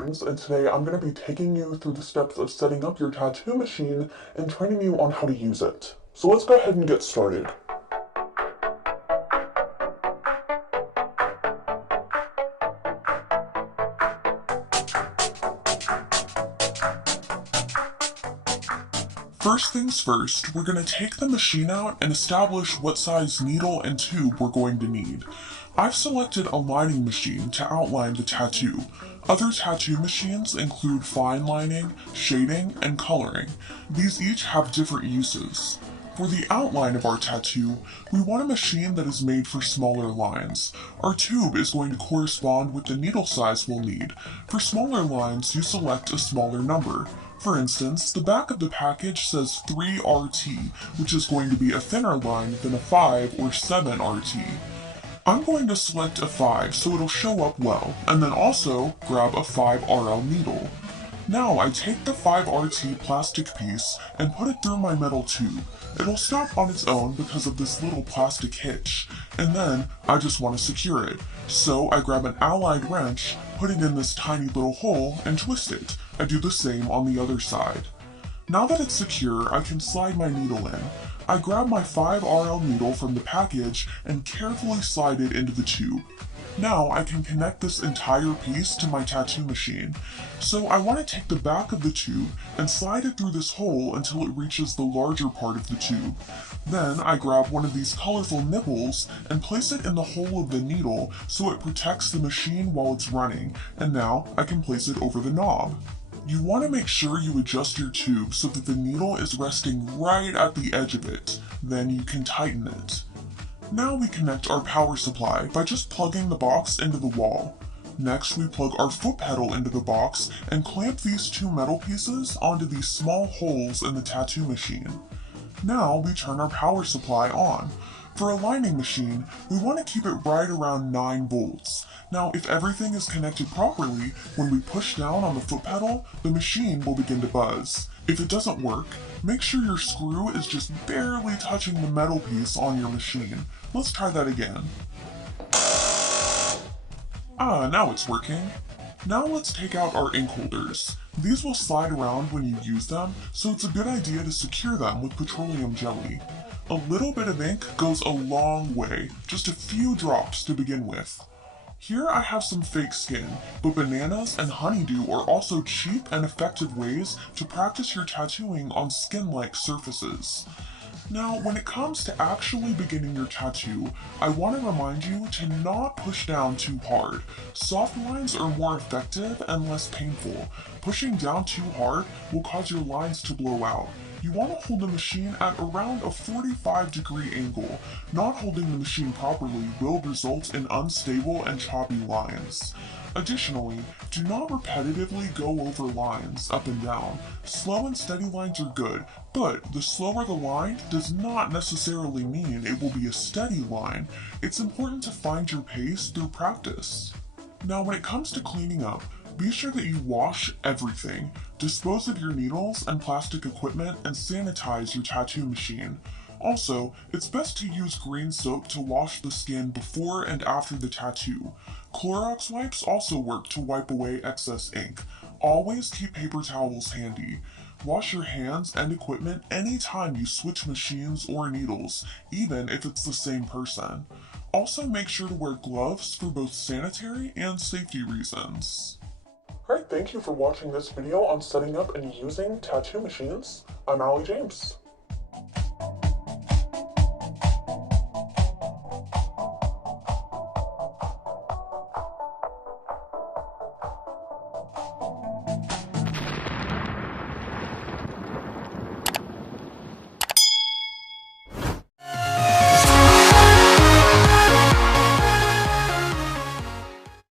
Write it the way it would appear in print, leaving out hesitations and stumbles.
Jordans, and today I'm going to be taking you through the steps of setting up your tattoo machine and training you on how to use it. So let's go ahead and get started. First things first, we're going to take the machine out and establish what size needle and tube we're going to need. I've selected a lining machine to outline the tattoo. Other tattoo machines include fine lining, shading, and coloring. These each have different uses. For the outline of our tattoo, we want a machine that is made for smaller lines. Our tube is going to correspond with the needle size we'll need. For smaller lines, you select a smaller number. For instance, the back of the package says 3RT, which is going to be a thinner line than a 5 or 7RT. I'm going to select a 5 so it'll show up well, and then also grab a 5RL needle. Now I take the 5RT plastic piece and put it through my metal tube. It'll stop on its own because of this little plastic hitch, and then I just want to secure it. So I grab an allied wrench, put it in this tiny little hole, and twist it. I do the same on the other side. Now that it's secure, I can slide my needle in. I grab my 5RL needle from the package and carefully slide it into the tube. Now I can connect this entire piece to my tattoo machine. So I want to take the back of the tube and slide it through this hole until it reaches the larger part of the tube. Then I grab one of these colorful nipples and place it in the hole of the needle so it protects the machine while it's running, and now I can place it over the knob. You want to make sure you adjust your tube so that the needle is resting right at the edge of it. Then you can tighten it. Now we connect our power supply by just plugging the box into the wall. Next, we plug our foot pedal into the box and clamp these two metal pieces onto these small holes in the tattoo machine. Now we turn our power supply on. For a lining machine, we want to keep it right around 9 volts. Now, if everything is connected properly, when we push down on the foot pedal, the machine will begin to buzz. If it doesn't work, make sure your screw is just barely touching the metal piece on your machine. Let's try that again. Now it's working. Now let's take out our ink holders. These will slide around when you use them, so it's a good idea to secure them with petroleum jelly. A little bit of ink goes a long way, just a few drops to begin with. Here I have some fake skin, but bananas and honeydew are also cheap and effective ways to practice your tattooing on skin-like surfaces. Now, when it comes to actually beginning your tattoo, I want to remind you to not push down too hard. Soft lines are more effective and less painful. Pushing down too hard will cause your lines to blow out. You want to hold the machine at around a 45-degree angle. Not holding the machine properly will result in unstable and choppy lines. Additionally, do not repetitively go over lines up and down. Slow and steady lines are good, but the slower the line does not necessarily mean it will be a steady line. It's important to find your pace through practice. Now, when it comes to cleaning up, be sure that you wash everything. Dispose of your needles and plastic equipment and sanitize your tattoo machine. Also, it's best to use green soap to wash the skin before and after the tattoo. Clorox wipes also work to wipe away excess ink. Always keep paper towels handy. Wash your hands and equipment anytime you switch machines or needles, even if it's the same person. Also, make sure to wear gloves for both sanitary and safety reasons. Alright, thank you for watching this video on setting up and using tattoo machines. I'm Allie James.